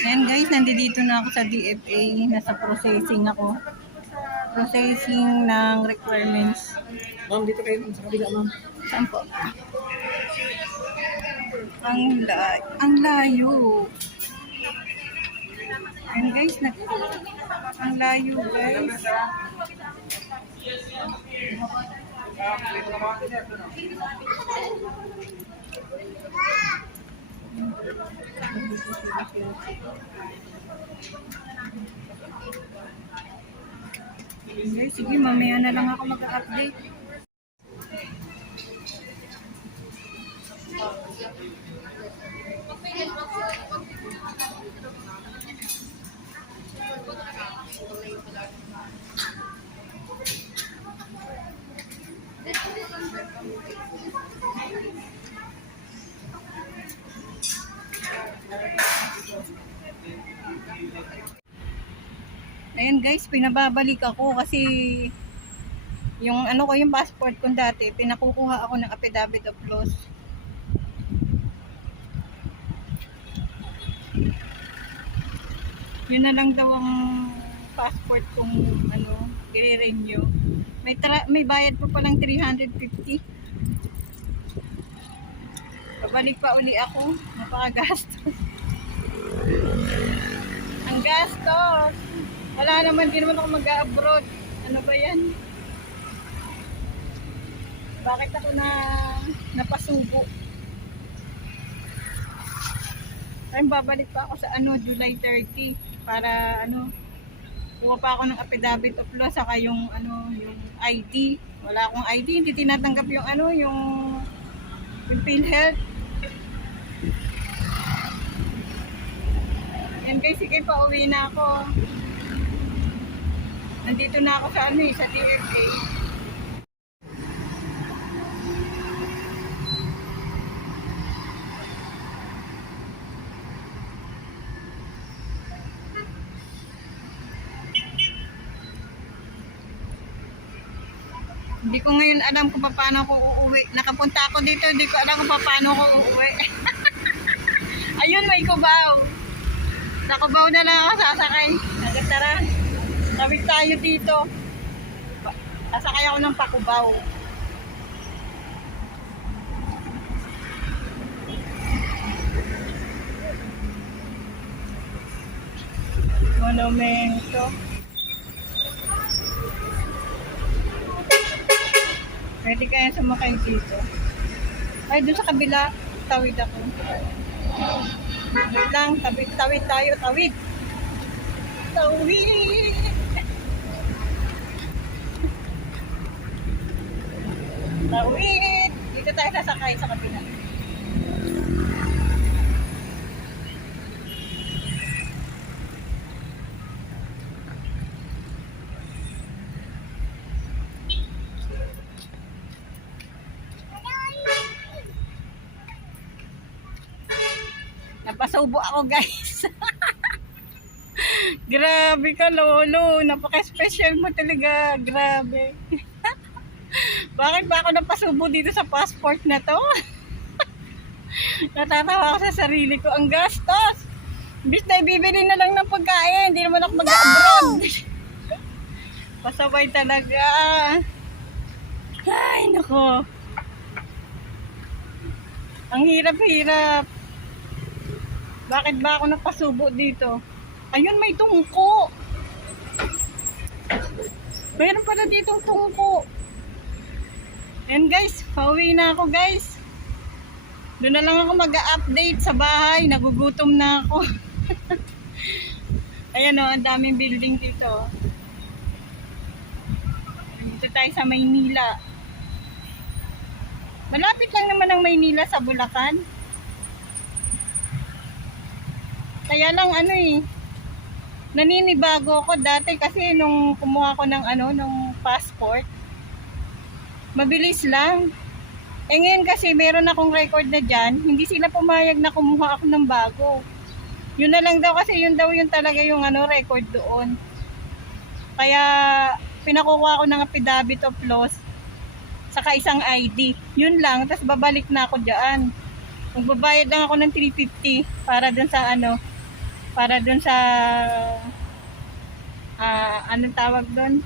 Ayan guys, nandito na ako sa DFA. Nasa processing ako. Processing ng requirements. Ma'am, dito kayo ma'am, sa kabila ma'am. Saan po? Ang, la- ang layo. Ayan guys, nag ang layo guys. Guys, sige, mamaya na lang ako mag-update. Pinababalik ako kasi yung ano ko yung passport ko dati, pinakukuha ako ng affidavit of loss. Yun na lang daw ang passport kong ano, i-renew. May may bayad pa palang 350. Babalik pa uli ako. Napakagastos. Ang gastos. Wala naman, di naman ako mag-abroad. Ano ba yan? Bakit ako na napasubo? Ay, babalik pa ako sa ano, July 30 para ano, kuha pa ako ng affidavit of law saka yung ano, yung ID. Wala akong ID, hindi tinatanggap yung ano, yung yung PhilHealth. Yan guys, sige pa uwi na ako. Nandito na ako sa ano eh, sa DFA. Hindi ko ngayon alam kung paano ako uuwi. Nakapunta ako dito, hindi ko alam kung paano ako uuwi. Ayun, may kubaw. Sa kubaw na lang ako sasakay. Agad tara. Tawid tayo dito. Sasakay ako ng pakubaw. Monumento. Pwede kaya sumakay dito. Ay, doon sa kabila, tawid ako. Wait lang, tawid, tawid tayo, tawid. Tawid! Tawid! Dito tayo sasakay sa kabila. Napasubo ako guys. Grabe ka lolo. Napaka-special mo talaga. Grabe. Bakit ba ako napasubo dito sa passport na to? Natatawa ako sa sarili ko. Ang gastos. Bis na ibibili na lang ng pagkain. Hindi naman ako mag-abroad. Pasaway talaga. Ay, nako. Ang hirap-hirap. Bakit ba ako napasubo dito? Ayun, may tungko. Mayroon pala dito tungko. And guys, pauwi na ako guys. Doon na lang ako mag-update sa bahay. Nagugutom na ako. Ayan o, ang daming building dito. Dito tayo sa Maynila. Malapit lang naman ang Maynila sa Bulacan. Kaya lang ano eh, naninibago ako dati kasi nung kumuha ko ng ano, nung passport, mabilis lang. Eh ngayon kasi meron akong record na dyan, hindi sila pumayag na kumuha ako ng bago. Yun na lang daw kasi yun daw yung talaga yung ano, record doon. Kaya pinakuha ko ng affidavit of loss saka isang ID. Yun lang, tapos babalik na ako dyan. Magbabayad lang ako ng 350 para dun sa ano, para dun sa ah anong tawag doon?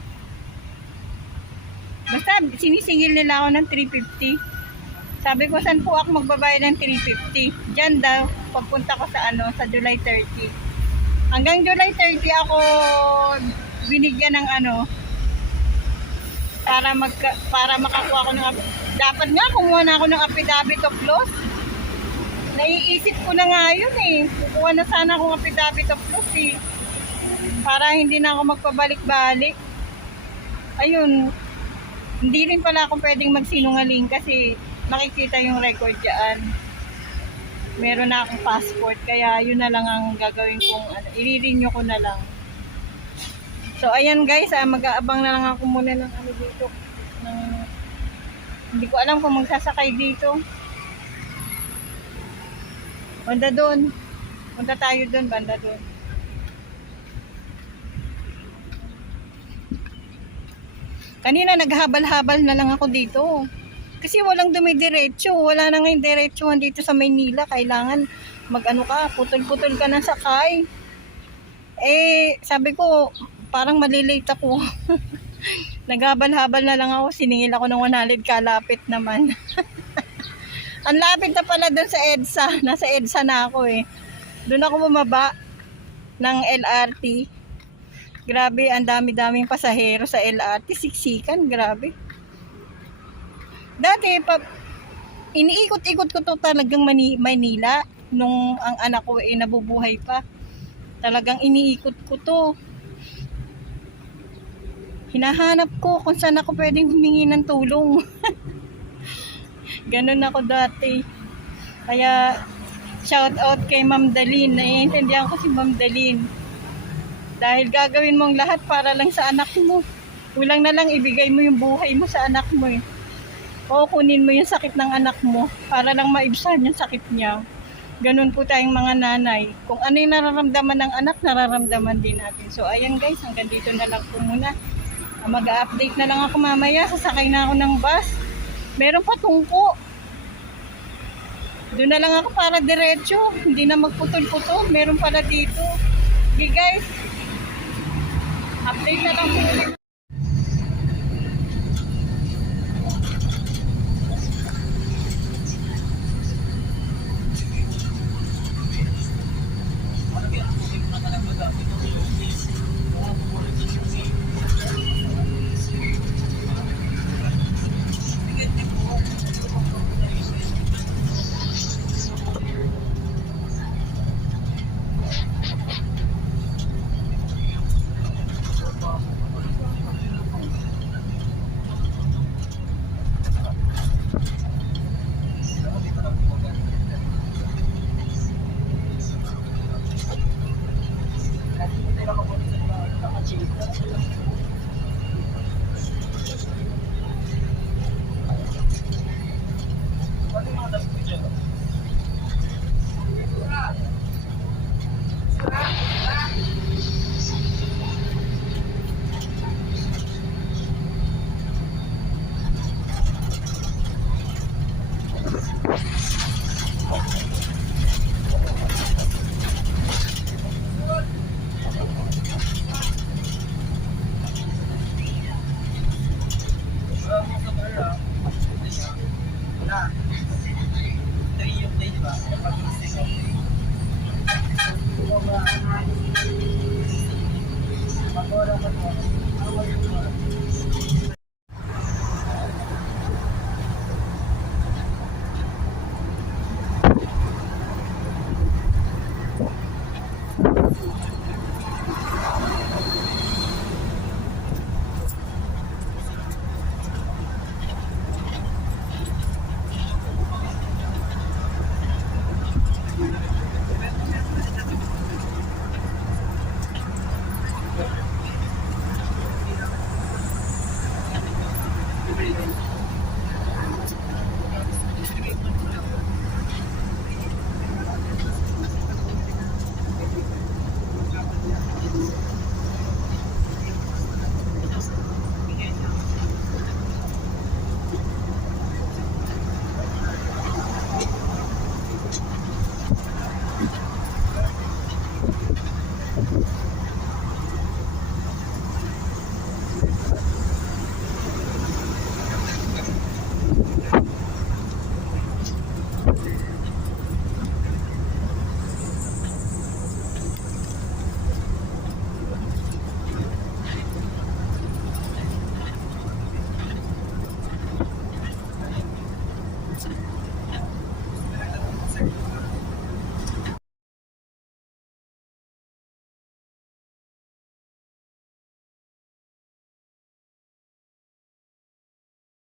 Basta sinisingil nila ako ng 350. Sabi ko, saan po ako magbabayad ng 350? Diyan daw, pagpunta ko sa ano, sa July 30. Hanggang July 30 ako binigyan ng ano, para mag para makakuha ko ng ap- dapat nga kumuha na ako ng affidavit of loss. Naiisip ko na nga yun eh. Kukuha na sana akong affidavit of loss eh. Para hindi na ako magpabalik-balik. Ayun, hindi rin pala ako pwedeng magsinungaling kasi makikita yung record dyan. Meron na akong passport, kaya yun na lang ang gagawin kong, ano, i-renew ko na lang. So, ayan guys, ah, mag-aabang na lang ako muna ng ano dito. Ng, hindi ko alam kung magsasakay dito. Banda doon. Punta tayo doon, banda doon. Kanina naghabal-habal na lang ako dito. Kasi walang dumidiretso. Wala na ngayon diretsuhan dito sa Maynila. Kailangan mag-ano ka, putol-putol ka ng sakay. Eh, sabi ko, parang malilate ako. Naghabal-habal na lang ako. Siningil ako ng 100 kalapit naman. Ang lapit na pala doon sa EDSA. Nasa EDSA na ako eh. Doon ako bumaba ng LRT. Grabe, ang dami-daming pasahero sa LRT. Siksikan, grabe. Dati, pa, iniikot-ikot ko to talagang Mani- Manila nung ang anak ko eh nabubuhay pa. Talagang iniikot ko to. Hinahanap ko kung saan ako pwedeng humingi ng tulong. Ganun ako dati. Kaya, shout out kay Ma'am Dalin. Naiintindihan ko si Ma'am Dalin. Dahil gagawin mong lahat para lang sa anak mo. Kulang na lang ibigay mo yung buhay mo sa anak mo eh. O kunin mo yung sakit ng anak mo para lang maibsan yung sakit niya. Ganun po tayong mga nanay. Kung ano yung nararamdaman ng anak, nararamdaman din natin. So ayan guys, hanggang dito na lang po muna. Mag-update na lang ako mamaya. Sasakay na ako ng bus. Meron pa tungko. Doon na lang ako para diretso. Hindi na magputol-putol. Meron pala dito. Okay guys. Update na 请您 happen.